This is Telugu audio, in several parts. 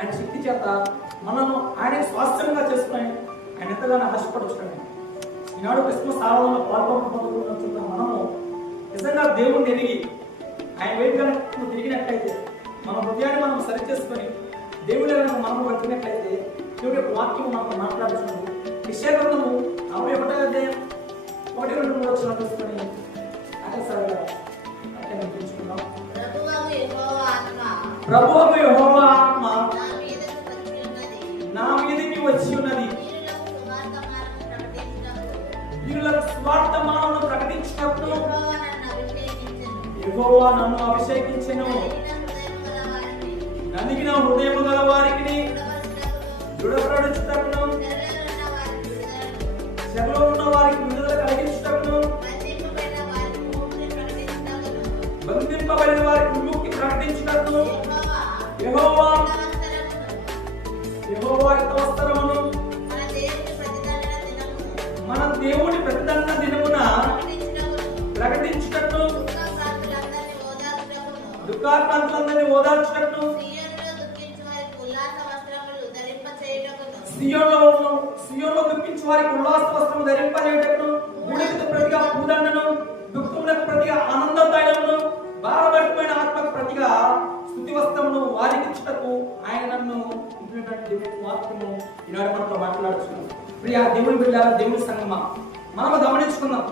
ఆయన శక్తి చేత మనను ఆయన స్వాస్థ్యంగా చేసుకుని ఆయన ఎంతగానో ఆశపడుచున్నాడు. ఈనాడు క్రిస్మస్ ఆరాధనలో పాల్గొనబోతున్న మనము నిజంగా దేవుణ్ణి ఎరిగి ఆయన వైపు కనుక తిరిగినట్లయితే మన హృదయాన్ని మనం సరిచేసుకొని దేవుడి మనము వచ్చినట్లయితే దేవుడి యొక్క వాక్యం మనకు మాట్లాడుతున్నాము. నిశ్చయగ్రంథము 41వ అధ్యాయం 1-2 వచనాలు తీసుకొని ఆకసారిగా అధ్యయనించుకుందాం. ప్రభువు యెహోవా ఆత్మ నా మీదకి వచ్చి ఉన్నది, వీరులకు సువార్తమానమును ప్రకటించినప్పుడు యెహోవా నన్ను అభిషేకించెను. నలిగిన హృదయము గల వారికి దృఢపరచుటకును, చెరలో ఉన్న వారికి విడుదల కలిగించుటకును, బంధింపబడిన వారికి విముక్తి ప్రకటించుటకును యెహోవా యుక్త వస్త్రమును మన దేవుని ప్రతిదండన దినమున ప్రకటించుటకును, దుఃఖాక్రాంతులందరినీ ఓదార్చుటకును, సియోనులో దుఃఖించు వారికి ఉల్లాస వస్త్రము ధరింపజేయుటకును, బూడిదకు ప్రతిగా పూదండను, దుఃఖములకు ప్రతిగా ఆనంద తైలమును, భారభరితమైన ఆత్మకు ప్రతిగా స్తుతి వస్త్రమును వారికి ఇచ్చుటకు ఆయన నన్ను వాక్యము ఈనాడు మనతో మాట్లాడుతున్నాం. ప్రియ దేవుని బిడ్డలారా, దేవుని సంగమా, మనము గమనించుకుందాం.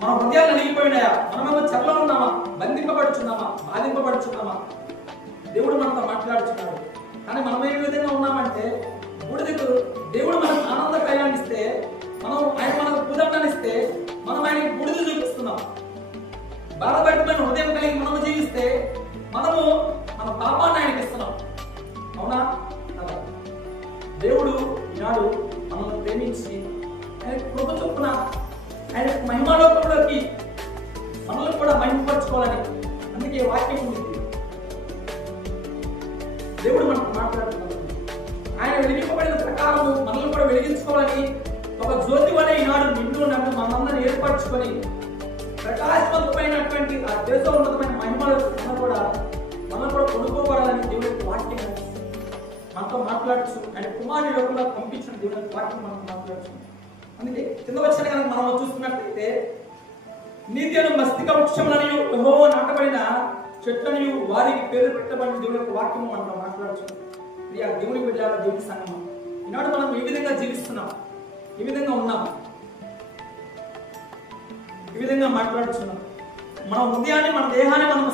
మన హృదయాలు నలిగిపోయినాయా? మనము చెరలో ఉన్నామా? బంధింపబడుచున్నామా? బాధింపబడుచున్నామా? దేవుడు మనతో మాట్లాడుచున్నాడు. కానీ మనం ఏ విధంగా ఉన్నామంటే బూడిదకు దేవుడు మనకు ఆనంద కళ్యాణ్ ఇస్తే, ఆయన మనకు పూదండాన్ని ఇస్తే మనం ఆయనకి బూడిద చూపిస్తున్నాం. బాధపడిపోయిన హృదయం కలిగి మనము జీవిస్తే మనము మన పాపాన్ని ఆయనకి ఇస్తున్నాం. అవునా? దేవుడు ఈనాడు మనల్ని ప్రేమించి ఆయన కృప చొప్పున ఆయన మహిమాలోకంలోకి మనల్ని కూడా మహిమపరచుకోవాలని అందుకే వాక్యం ఉంది. దేవుడు మనకు మాట్లాడుతున్నాడు. ఆయన వెలిగింపబడిన ప్రకారము మనల్ని కూడా వెలిగించుకోవాలని ఒక జ్యోతి వలె ఈనాడు నిండు నన్ను మనందరిని ఏర్పరచుకొని ప్రకాశవంతమైనటువంటి ఆ దేశోన్నతమైన మహిమలు కూడా మనం కూడా కొనుక్కోవాలని దేవుడి వాక్యం మనతో మాట్లాడుచు ఆయన కుమారుని లోకంలో పంపించిన దేవుడి వాక్యం మనకు మాట్లాడుచు. అందుకే కింద వచ్చిన కనుక మనం చూస్తున్నట్లయితే నీతి అను మస్తిక వృక్షములను యెహోవా నాటబడిన చెట్లను వారికి పేరు పెట్టబడిన దేవుడి యొక్క వాక్యం మనతో మాట్లాడుచు. ప్రియ దేవుని బిడ్డలారా, దేవుని సంగమం, ఈనాడు మనం ఏ విధంగా జీవిస్తున్నాం, ఏ విధంగా ఉన్నాం, ఈ విధంగా మాట్లాడుతున్నాం. మన హృదయాన్ని మన దేహాన్ని మనం